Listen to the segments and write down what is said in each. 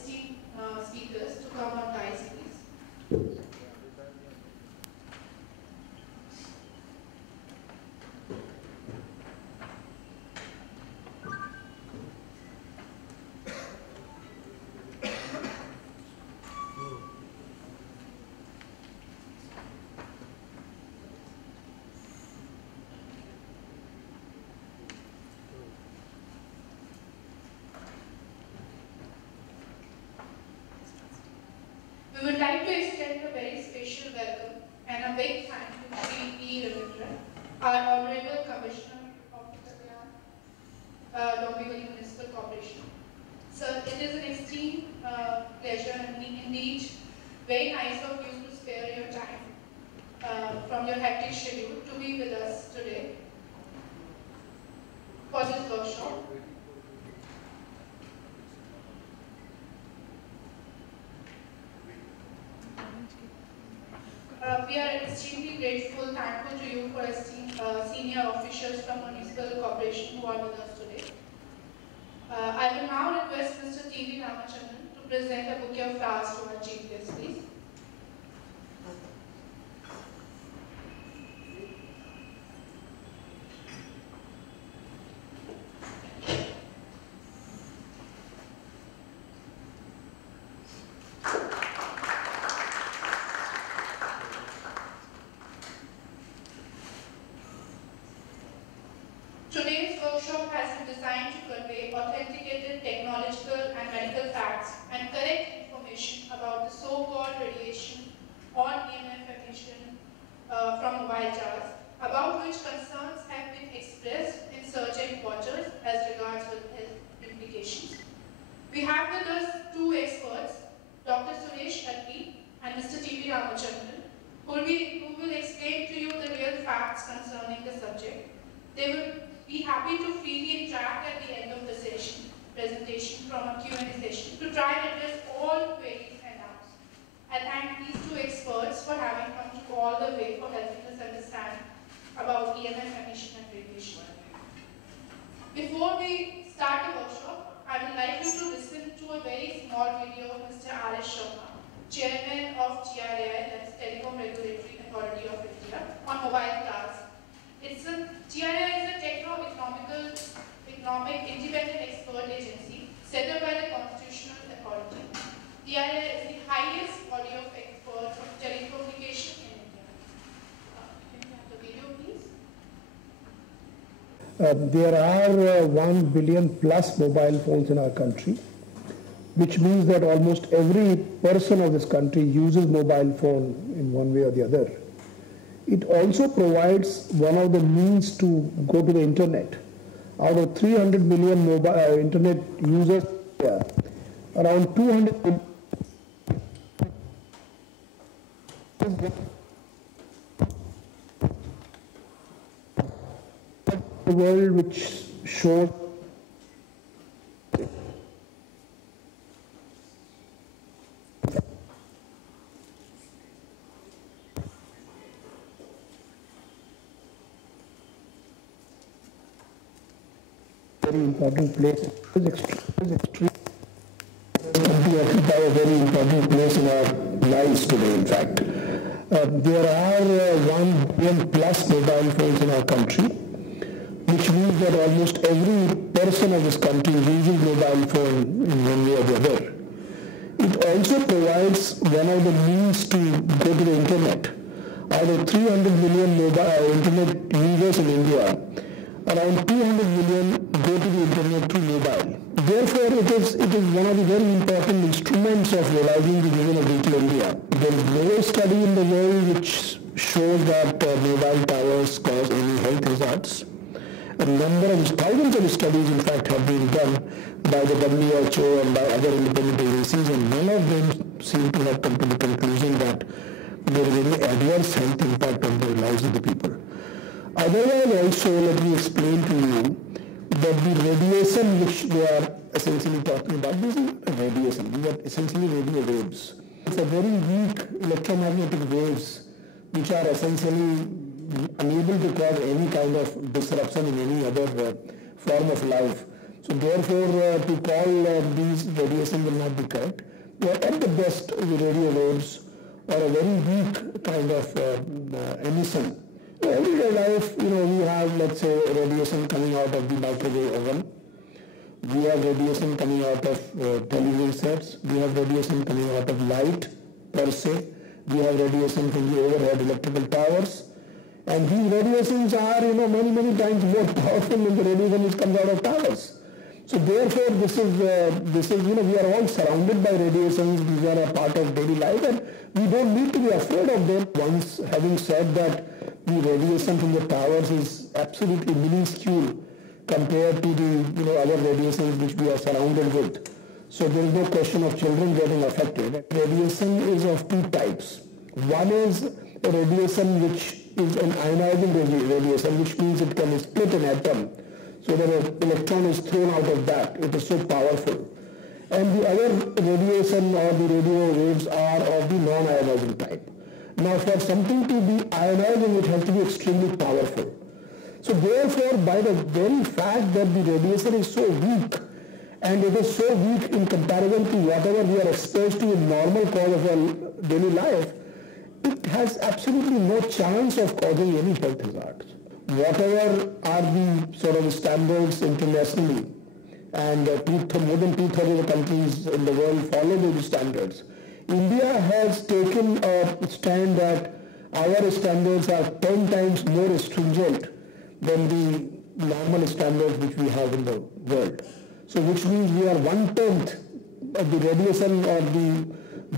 esteemed speakers to come on dais, please. We would like to extend a very special welcome and a big thank you to Sri E. Ravindran, our Honorable Commissioner of Dombivli Municipal Corporation. Sir, it is an extreme pleasure and indeed very nice of you to spare your time from your hectic schedule to be with us today for this workshop. We are extremely grateful, thankful to you for esteemed senior officials from Municipal Corporation who are with us today. I will now request Mr. T.V. Ramachandran to present a bouquet of flowers to our chief guest, please. Today's workshop has been designed to convey authenticated technological and medical facts and correct information about the so-called radiation or EMF emission from mobile towers, about which concerns have been expressed in certain quarters as regards with health implications. We have with us two experts, Dr. Suresh Advi and Mr. T.V. Ramachandran, who will explain to you the real facts concerning the subject. They will be happy to freely interact at the end of the presentation from a Q&A session to try and address all queries and doubts. I thank these two experts for having come to all the way for helping us understand about EMF emission and radiation. Before we start the workshop, I would like you to listen to a very small video of Mr. R.S. Sharma, Chairman of TRAI, that's Telecom Regulatory Authority of India, on mobile towers. TRAI is a economic independent expert agency set up by the Constitutional Authority. TRAI is the highest body of experts of telecommunication in India. Can we have the video, please? There are 1 billion plus mobile phones in our country, which means that almost every person of this country uses mobile phone in one way or the other. It also provides one of the means to go to the internet. Out of 300 million mobile internet users, around 200 million the world, which shows very important place. It is extreme. We occupy a very important place in our lives today, in fact. There are 1 billion plus mobile phones in our country, which means that almost every person of this country uses mobile phone in one way or the other. It also provides one of the means to go to the internet. Out of 300 million mobile internet users in India, around 200 million go to the internet through mobile. Therefore, it is one of the very important instruments of realizing the vision of Digital India. There is no study in the world which shows that mobile towers cause any health hazards. A number of thousands of studies, in fact, have been done by the WHO and by other independent agencies, and none of them seem to have come to the conclusion that there is any adverse health impact on the lives of the people. Otherwise, also, let me explain to you that the radiation which they are essentially talking about, this is radiation. These are essentially radio waves. It's a very weak electromagnetic waves which are essentially unable to cause any kind of disruption in any other form of life. So So therefore, to call these radiation will not be correct. They are at the best radio waves or a very weak kind of emission. In everyday life, we have, let's say, radiation coming out of the microwave oven. We have radiation coming out of television sets. We have radiation coming out of light per se. We have radiation from the overhead electrical towers. And these radiations are, many, many times more powerful than the radiation which comes out of towers. So therefore, this is, we are all surrounded by radiations. These are a part of daily life, and we don't need to be afraid of them. Once having said that the radiation from the towers is absolutely minuscule compared to the, other radiations which we are surrounded with. So there is no question of children getting affected. Radiation is of two types. One is a radiation which is an ionizing radiation, which means it can split an atom. So that an electron is thrown out of that. It is so powerful. And the other radiation or the radio waves are of the non-ionizing type. Now for something to be ionizing, it has to be extremely powerful. So therefore, by the very fact that the radiation is so weak, and it is so weak in comparison to whatever we are exposed to in normal course of our daily life, it has absolutely no chance of causing any health hazards. Whatever are the sort of standards internationally, and more than two-thirds of the countries in the world follow those standards. India has taken a stand that our standards are 10 times more stringent than the normal standards which we have in the world. So which means we are 1/10 of the radiation or the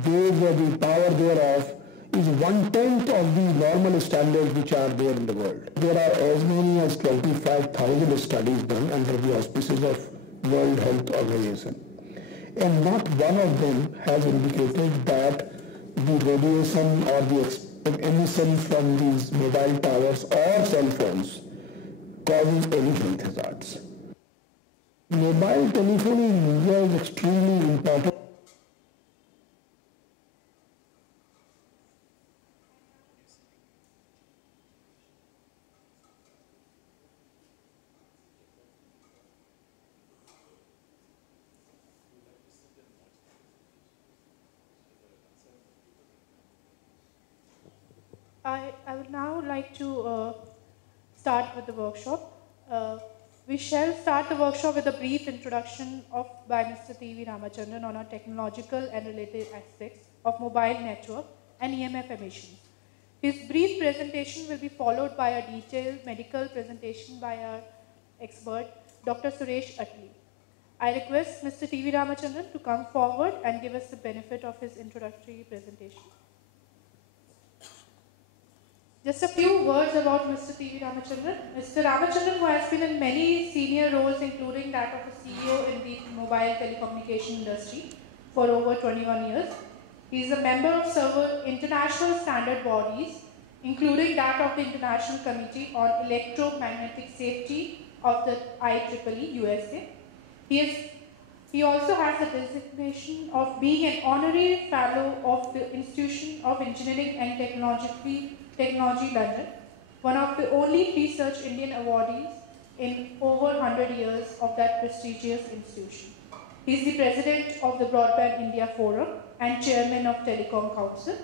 wave or the power thereof is 1/10 of the normal standards which are there in the world. There are as many as 25,000 studies done under the auspices of World Health Organization. And not one of them has indicated that the radiation or the emission from these mobile towers or cell phones causes any health hazards. Mobile telephony in India is extremely important. I would now like to start with the workshop. We shall start the workshop with a brief introduction by Mr. T.V. Ramachandran on our technological and related aspects of mobile network and EMF emissions. His brief presentation will be followed by a detailed medical presentation by our expert, Dr. Suresh Atli. I request Mr. T.V. Ramachandran to come forward and give us the benefit of his introductory presentation. Just a few words about Mr. T.V. Ramachandran. Mr. Ramachandran, who has been in many senior roles, including that of a CEO in the mobile telecommunication industry for over 21 years. He is a member of several international standard bodies, including that of the International Committee on Electromagnetic Safety of the IEEE USA. He also has the designation of being an honorary fellow of the Institution of Engineering and Technology London, one of the only research Indian awardees in over 100 years of that prestigious institution. He is the president of the Broadband India Forum and chairman of Telecom Council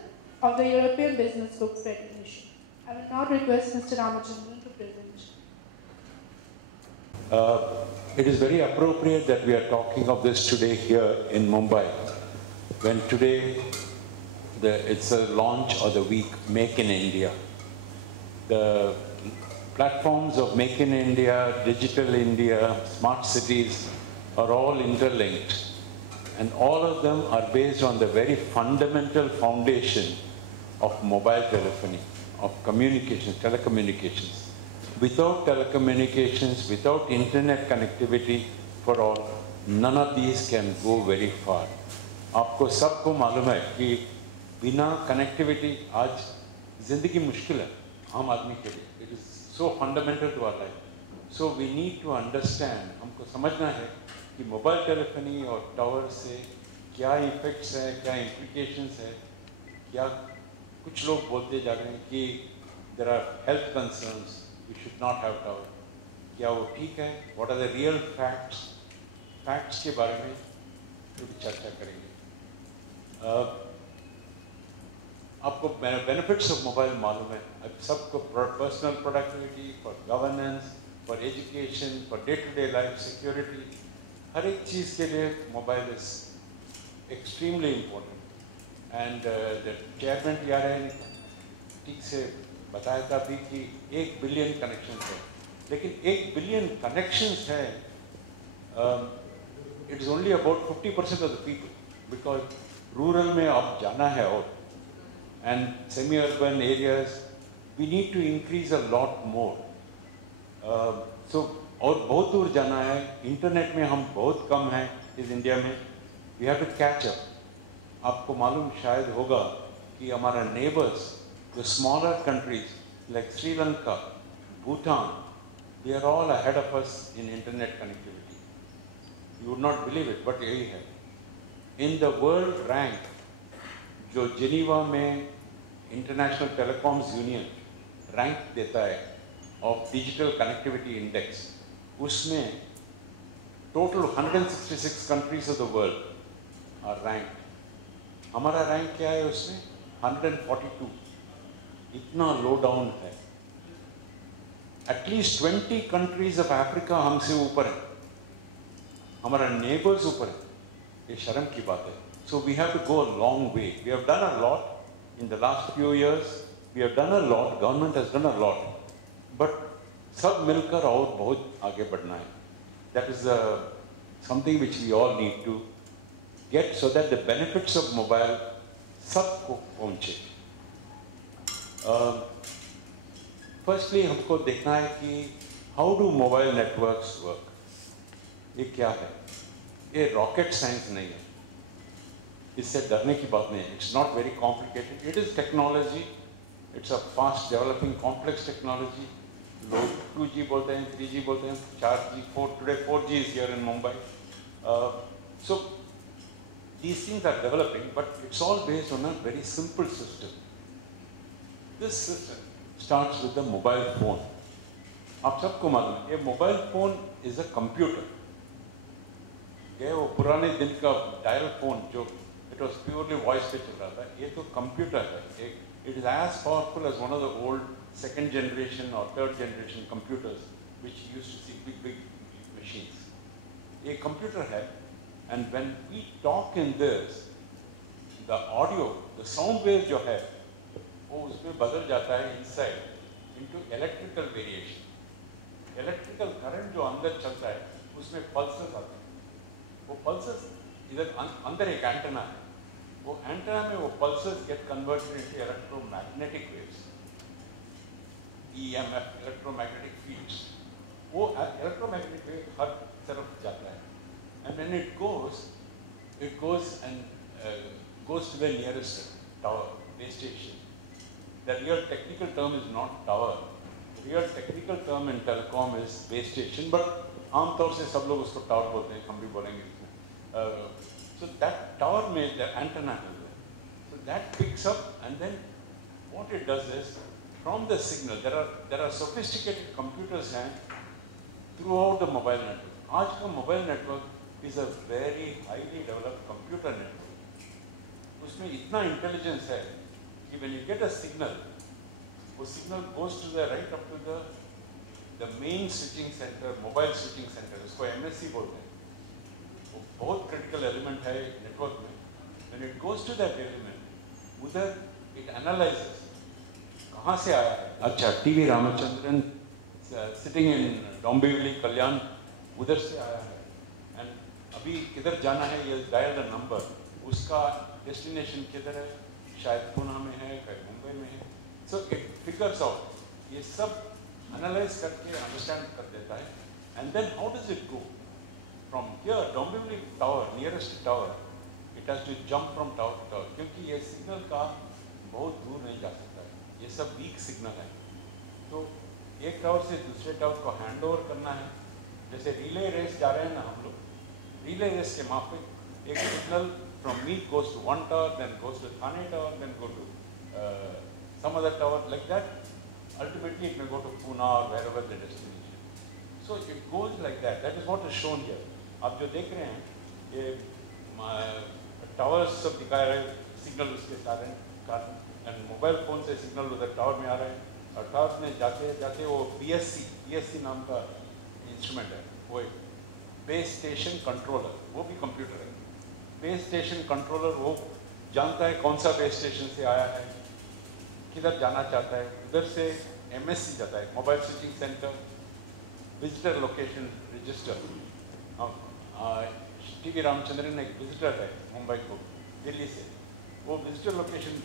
of the European Business Book Federation. I will now request Mr. Ramachandran to present. It is very appropriate that we are talking of this today here in Mumbai, when today it's a launch of the week, Make in India. The platforms of Make in India, Digital India, Smart Cities are all interlinked. And all of them are based on the very fundamental foundation of mobile telephony, of communications, telecommunications. Without telecommunications, without internet connectivity for all, none of these can go very far. आपको सबको मालूम है कि बिना connectivity आज जिंदगी मुश्किल है आम आदमी के लिए. It is so fundamental to our life. So we need to understand, हमको समझना है कि मोबाइल टेलीफोनी और टावर से क्या इफेक्ट्स है, क्या implications है, क्या कुछ लोग बोलते जा रहे हैं कि there are health concerns, we should not have tower. क्या वो ठीक है? What are the real facts? Facts के बारे में थोड़ी चर्चा करेंगे। आपको बेनिफिट्स ऑफ मोबाइल मालूम है, अब सबको personal productivity, for governance, for education, for day to day life, security, हर एक चीज़ के लिए mobile is extremely important. And the chairman TRAI ने ठीक से बताया था भी कि 1 बिलियन कनेक्शन है, लेकिन 1 बिलियन कनेक्शंस है, it is only about 50% of the people, because rural में आप जाना है और and semi-urban areas, we need to increase a lot more. So, और बहुत दूर जाना है, इंटरनेट में हम बहुत कम हैं इस इंडिया में, we have to catch up. आपको मालूम शायद होगा कि हमारा neighbors, the smaller countries like Sri Lanka, Bhutan, they are all ahead of us in internet connectivity. You would not believe it, but यही है. In the world rank, जो Geneva में इंटरनेशनल टेलीकॉम्स यूनियन रैंक देता है of digital connectivity index, उसमें total 166 countries of the world are rank. हमारा rank क्या है उसमें? 142। इतना लो डाउन है। एटलीस्ट 20 कंट्रीज ऑफ अफ्रीका हमसे ऊपर है, हमारा नेबर्स ऊपर है। ये शर्म की बात है। So we have to go a long way. We have done a lot in the last few years. We have done a lot. Government has done a lot. But सब मिलकर और बहुत आगे बढ़ना है. That is something which we all need to get so that the benefits of mobile सबको पहुँचे. Firstly हमको देखना है कि how do mobile networks work? ये क्या है? ये rocket science नहीं है. इससे डरने की बात नहीं है। It's not very complicated. It is technology. It's a fast developing complex technology. लोग 2G बोलते हैं, 3G बोलते हैं, 4G, today 4G is here in Mumbai. So these things are developing, but it's all based on a very simple system. This system starts with the mobile phone. आप सबको मालूम है, ये mobile phone is a computer. ये वो पुराने दिन का डायल फोन जो it was purely voice पे चल रहा था, ये तो कंप्यूटर है। It is as powerful as one of the old second generation or third generation computers which used to see big machines. ये कंप्यूटर है, and when we talk in this, the audio, the sound wave जो है, वो उसमें बदल जाता है inside into electrical variation. Electrical current जो अंदर चलता है, उसमें pulses आते हैं। वो pulses इधर अंदर एक एंटेना है, वो एंटेना में वो pulses get converted into electromagnetic waves, EMF, electromagnetic fields. वो electromagnetic wave हर तरफ जाता है, and when it goes and goes to the nearest tower, base station. The real technical term is not tower. The real technical term in telecom is base station, but आमतौर से सब लोग उसको tower बोलते हैं, हम भी बोलेंगे। So that tower में the antenna is there. So that picks up, and then what it does is, from the signal, there are sophisticated computers throughout the mobile network. आज का mobile network is a very highly developed computer network. उसमें इतना intelligence है कि when you get a signal, वो signal goes to the right up to the main switching center, mobile switching center, उसको MSC बोलते हैं। बहुत क्रिटिकल एलिमेंट है नेटवर्क में। When it goes to that element, उधर it analyzes कहाँ से आया है। अच्छा, TV Ramachandran sitting in Dombivli Kalyan, उधर से आया है, and अभी किधर जाना है, ये डायल द नंबर, उसका डेस्टिनेशन किधर है, शायद पुणे में है, कहीं मुंबई में है। So it figures out, ये सब एनालाइज करके अंडरस्टैंड कर देता है, and then how does it go? From here, Dombivli tower, nearest tower, it has to jump from tower to tower, क्योंकि ये सिग्नल का बहुत दूर नहीं जा सकता है, ये सब वीक सिग्नल है। तो एक टावर से दूसरे टावर को हैंड ओवर करना है। जैसे रिले रेस जा रहे हैं ना हम लोग, रिले रेस के माफिक एक signal from me goes to one tower, then goes to Thane tower, then go to some other tower, like that. Ultimately, it may go to Pune or wherever the destination. So it goes like that. That is what is shown here. आप जो देख रहे हैं ये towers सब दिखा रहे हैं, सिग्नल उसके कारण मोबाइल फ़ोन से सिग्नल उधर टावर में आ रहे हैं और टावर में जाते जाते वो BSC नाम का इंस्ट्रूमेंट है, वो एक बेस स्टेशन कंट्रोलर, वो भी कंप्यूटर है। बेस स्टेशन कंट्रोलर वो जानता है कौन सा बेस स्टेशन से आया है, किधर जाना चाहता है, उधर से MSC जाता है, mobile switching centre visitor location register. TV Ramachandran एक विजिटर है मुंबई को दिल्ली से, वो विजिटर लोकेशन